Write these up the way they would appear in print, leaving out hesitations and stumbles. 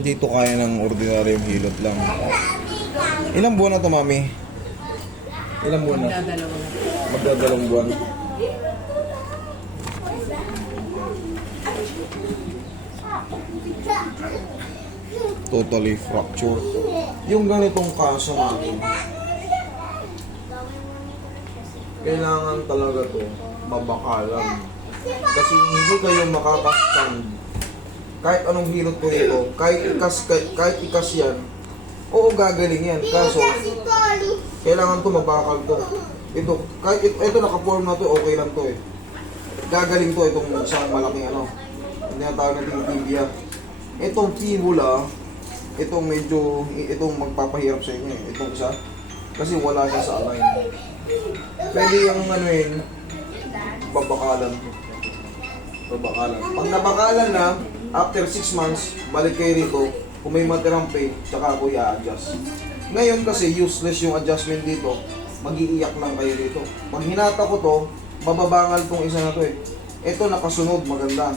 Hindi to kaya ng ordinaryong hilot lang. Ilang buwan na to, mami? Ilang buwan na? Magdadalawa na. Magdadalawang buwan. Totally fractured. Yung ganitong kaso namin, kailangan talaga to mabakalan. Kasi hindi kayo makakastand. Kahit anong hilot ko dito, kahit ikas yan, oo gagaling yan. Kaso, kailangan to mabakal to. Ito, kahit ito naka-form na to, okay lang to eh. Gagaling to itong isang malaking ano. Hindi na tawag natin tibia. Itong fibula, itong medyo, itong magpapahirap sa inyo eh. Itong isa. Kasi wala siya sa align. Pwede yung ano yun, babakalan. Babakalan. Pag nabakalan na, after 6 months, balik kayo rito. Kung may matirang pain, tsaka ako i-adjust. Ngayon kasi useless yung adjustment dito. Mag-iiyak lang kayo dito. Pag hinata ko to, mababangal tong isa na to eh. Ito nakasunod, maganda.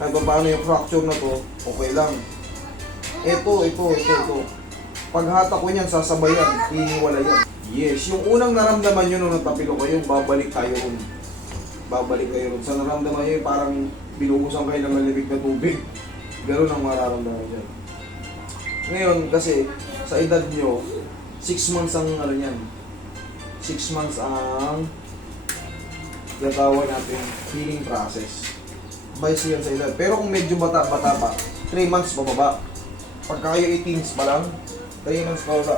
Kahit paano yung fracture na to, okay lang. Ito. Pag hata ko niyan, sasabayan, hiniwala yan. Yes, yung unang naramdaman nyo nung natapilo kayo, babalik tayo ron. Babalik kayo ron. Sa naramdaman nyo, parang binuhusan kayo ng malamig na tubig. Ganoon ang mararamdaman nyo. Ngayon, kasi, sa edad nyo, 6 months ang ano yan. 6 months ang gatawag natin healing process. Base yan sa edad. Pero kung medyo bata pa, 3 months pababa. Pagka kayo 18s pa lang, 3 months pa baba.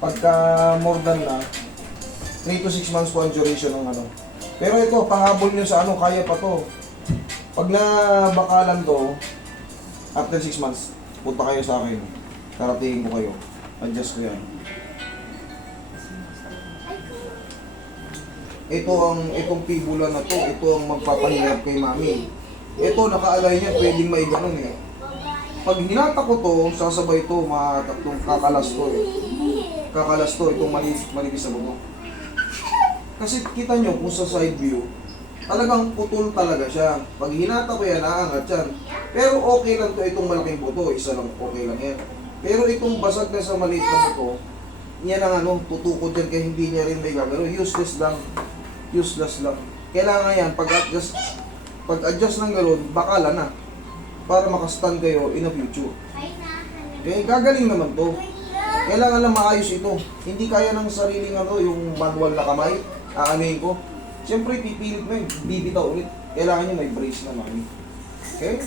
Pagka more than na, 3 to 6 months po ang duration ng ano. Pero ito, pahabol nyo sa ano, kaya pa to. Pag nabakalan to, after 6 months, punta kayo sa akin. Karatingin ko kayo. Adjust ko yan. Itong fibula na to, ito ang magpapahirap kay mami. Ito, naka-alay niya, pwedeng may ganun eh. Pag hinata ko to, sasabay to, kakalas to eh. Kakalas to, itong manipis na buto. Kasi kita nyo, kung sa side view, talagang putol talaga siya. Pag hinata ko yan, aangat yan. Pero okay lang to, itong malaking buto, isa lang, okay lang yan. Pero itong basag na sa maliit na buto, yan ang ano, tutukod yan, kaya hindi niya rin may gagano. Useless lang. Kailangan yan, pag-adjust ng gano'n, bakala na. Para makastand kayo in the future. Okay, gagaling naman to. Kailangan lang maayos ito. Hindi kaya ng sariling ano, yung manual na kamay, aanuhin ko. Siyempre, pipilit mo yun, bibitaw ulit. Kailangan nyo may brace na mami. Okay?